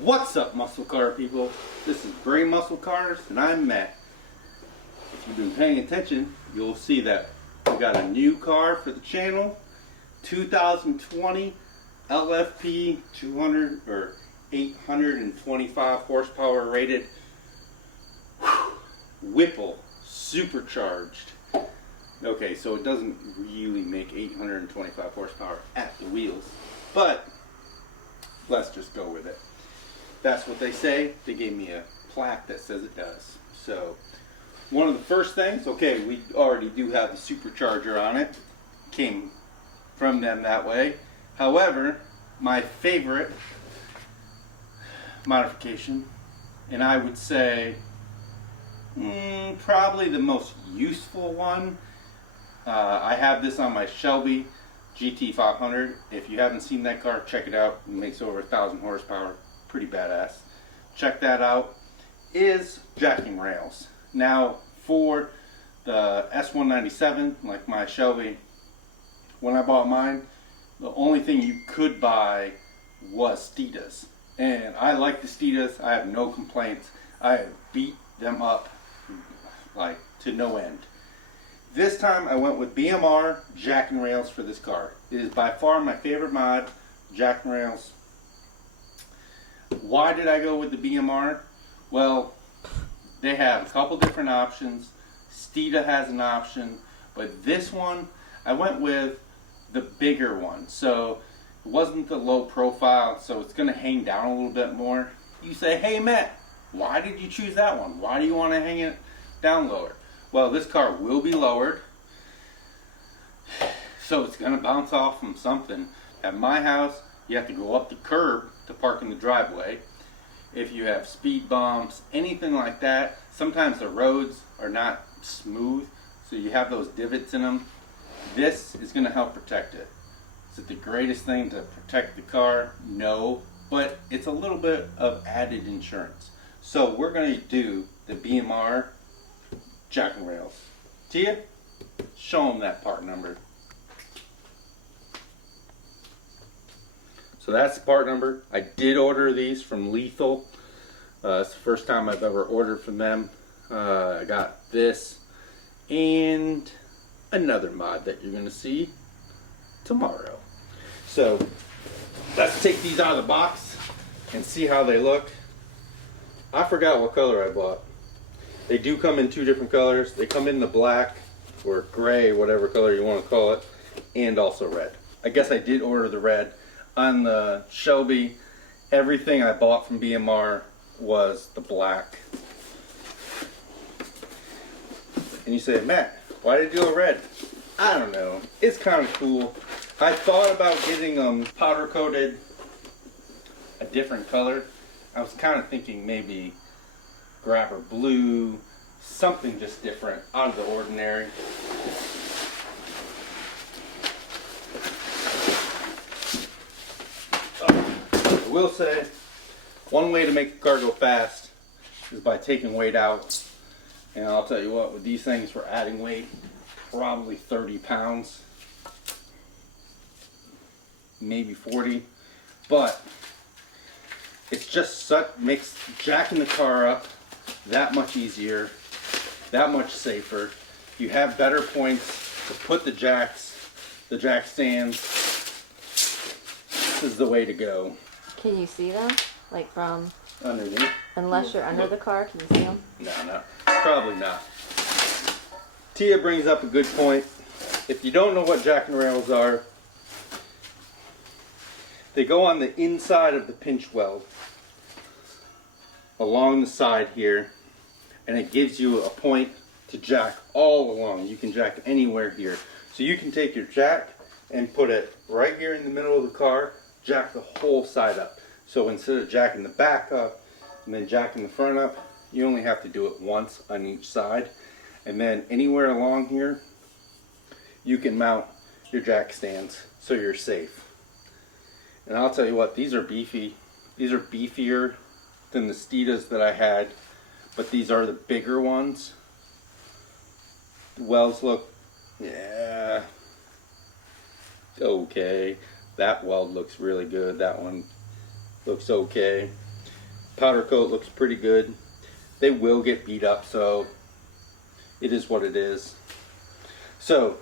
What's up, muscle car people? This is Gray Muscle Cars and I'm Matt. If you've been paying attention, you'll see that we got a new car for the channel. 2020 LFP 200 or 825 horsepower rated whipple supercharged. Okay, so it doesn't really make 825 horsepower at the wheels, but let's just go with it. That's what they say. They gave me a plaque that says it does. So one of the first things, okay, we already do have the supercharger on it. Came from them that way. However, my favorite modification, and I would say probably the most useful one, I have this on my Shelby GT500. If you haven't seen that car, check it out. It makes over 1,000 horsepower. Pretty badass. Check that out. Is jacking rails. Now for the S197, like my Shelby, when I bought mine, the only thing you could buy was Steedas. And I like the Steedas. I have no complaints. I have beat them up like to no end. This time I went with BMR jacking rails for this car. It is by far my favorite mod, jacking rails. Why did I go with the BMR? Well, they have a couple different options. Steeda has an option, but this one, I went with the bigger one. So it wasn't the low profile, so it's going to hang down a little bit more. You say, hey Matt, why did you choose that one? Why do you want to hang it down lower? Well, this car will be lowered, so it's going to bounce off from something. At my house, you have to go up the curb to park in the driveway. If you have speed bumps, anything like that, sometimes the roads are not smooth, so you have those divots in them. This is going to help protect it. Is it the greatest thing to protect the car? No, but it's a little bit of added insurance. So we're going to do the BMR jacking rails. Tia, show them that part number. So that's the part number. I did order these from Lethal. It's the first time I've ever ordered from them. I got this and another mod that you're going to see tomorrow. So let's take these out of the box and see how they look. I forgot what color I bought. They do come in two different colors. They come in the black or gray, whatever color you want to call it, and also red. I guess I did order the red. On the Shelby, everything I bought from BMR was the black. And you say, Matt, why did you do a red? I don't know. It's kind of cool. I thought about getting them powder coated a different color. I was kind of thinking maybe grabber blue, something just different, out of the ordinary. I will say, one way to make the car go fast is by taking weight out. And I'll tell you what, with these things we're adding weight, probably 30 pounds, maybe 40. But it's just makes jacking the car up that much easier, that much safer. You have better points to put the jack stands. This is the way to go. Can you see them? Like from underneath? Unless you're under the car, can you see them? No, probably not. Tia brings up a good point. If you don't know what jacking rails are, they go on the inside of the pinch weld, along the side here, and it gives you a point to jack all along. You can jack anywhere here. So you can take your jack and put it right here in the middle of the car, jack the whole side up. So instead of jacking the back up and then jacking the front up, you only have to do it once on each side. And then anywhere along here, you can mount your jack stands so you're safe. And I'll tell you what, these are beefy. These are beefier than the Steedas that I had, but these are the bigger ones. The welds look, yeah, okay. That weld looks really good. That one looks okay. Powder coat looks pretty good. They will get beat up, so it is what it is. So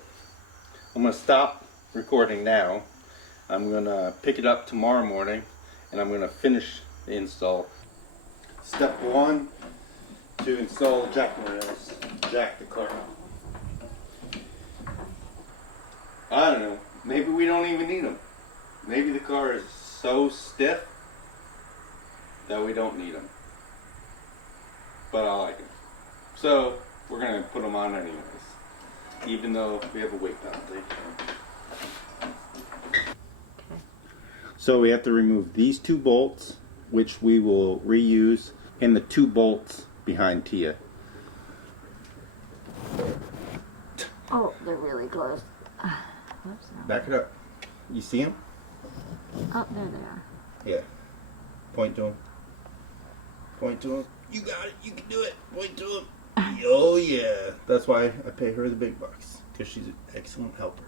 I'm going to stop recording now. I'm going to pick it up tomorrow morning and I'm going to finish the install. Step 1, to install the jacking rails. Jack the car. I don't know. Maybe we don't even need them. Maybe the car is so stiff that we don't need them. But I like them. So we're going to put them on anyways. Even though we have a weight penalty. So we have to remove these 2 bolts, which we will reuse, and the 2 bolts behind Tia. Oh, they're really close. Whoops, no. Back it up. You see them? Oh, there they are. Yeah. Point to them. Point to them. You got it. You can do it. Point to them. Oh yeah. That's why I pay her the big bucks, because she's an excellent helper.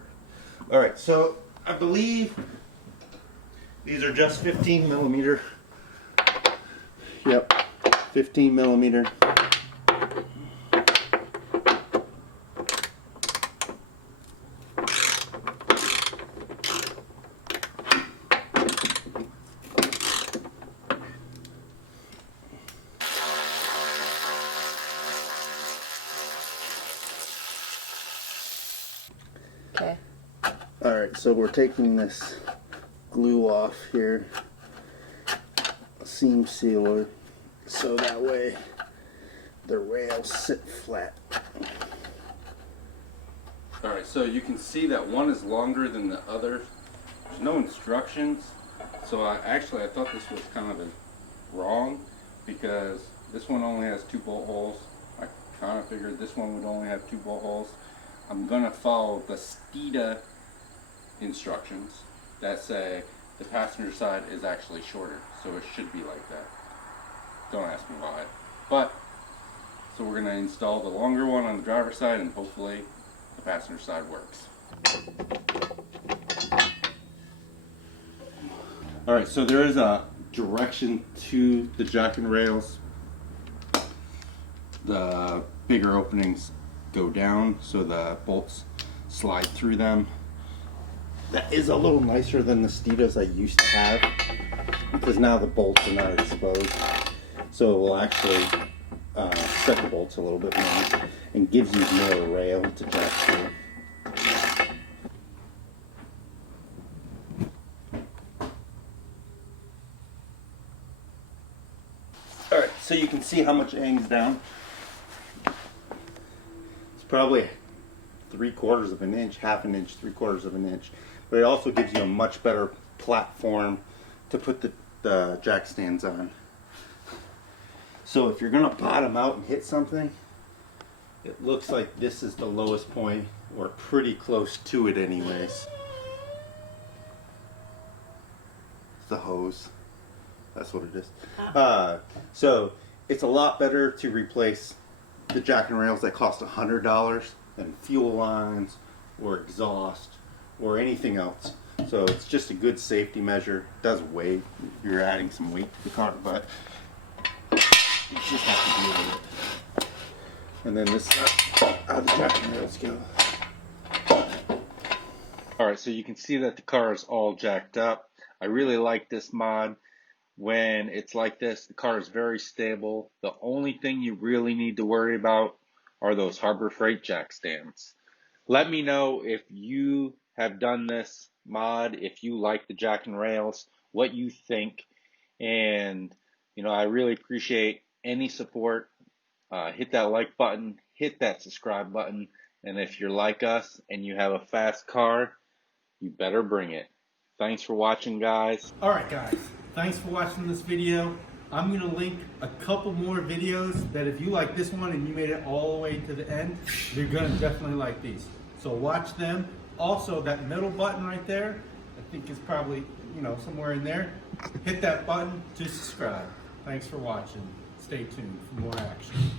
All right. So I believe these are just 15 millimeter. Yep. 15 millimeter. Okay. Alright, so we're taking this glue off here, seam sealer, so that way the rails sit flat. Alright, so you can see that one is longer than the other. There's no instructions, so I thought this was kind of wrong, because this one only has 2 bolt holes. I kind of figured this one would only have 2 bolt holes. I'm going to follow the STIDA instructions that say the passenger side is actually shorter, so it should be like that. Don't ask me why. But, so we're going to install the longer one on the driver's side, and hopefully the passenger side works. Alright, so there is a direction to the jacking rails. The bigger openings go down so the bolts slide through them. That is a little nicer than the STIDAs I used to have, because now the bolts are not exposed, so it will actually set the bolts a little bit more and gives you more rail to jack through. Alright, so you can see how much it hangs down. Probably 3/4 of an inch, half an inch, 3/4 of an inch. But it also gives you a much better platform to put the jack stands on. So if you're going to bottom out and hit something, it looks like this is the lowest point, or pretty close to it anyways. It's the hose. That's what it is. So it's a lot better to replace the jacking rails that cost $100 than fuel lines or exhaust or anything else. So it's just a good safety measure. It does weigh. You're adding some weight to the car, but you just have to deal with it. And then this is how the jacking rails go. Alright, so you can see that the car is all jacked up. I really like this mod. When it's like this, the car is very stable. The only thing you really need to worry about are those Harbor Freight jack stands. Let me know if you have done this mod, if you like the jack and rails, what you think. And, you know, I really appreciate any support. Hit that like button, hit that subscribe button. And if you're like us and you have a fast car, you better bring it. Thanks for watching, guys. Alright guys, thanks for watching this video. I'm going to link a couple more videos that if you like this one and you made it all the way to the end, you're going to definitely like these. So watch them. Also, that middle button right there, I think is probably, you know, somewhere in there. Hit that button to subscribe. Thanks for watching. Stay tuned for more action.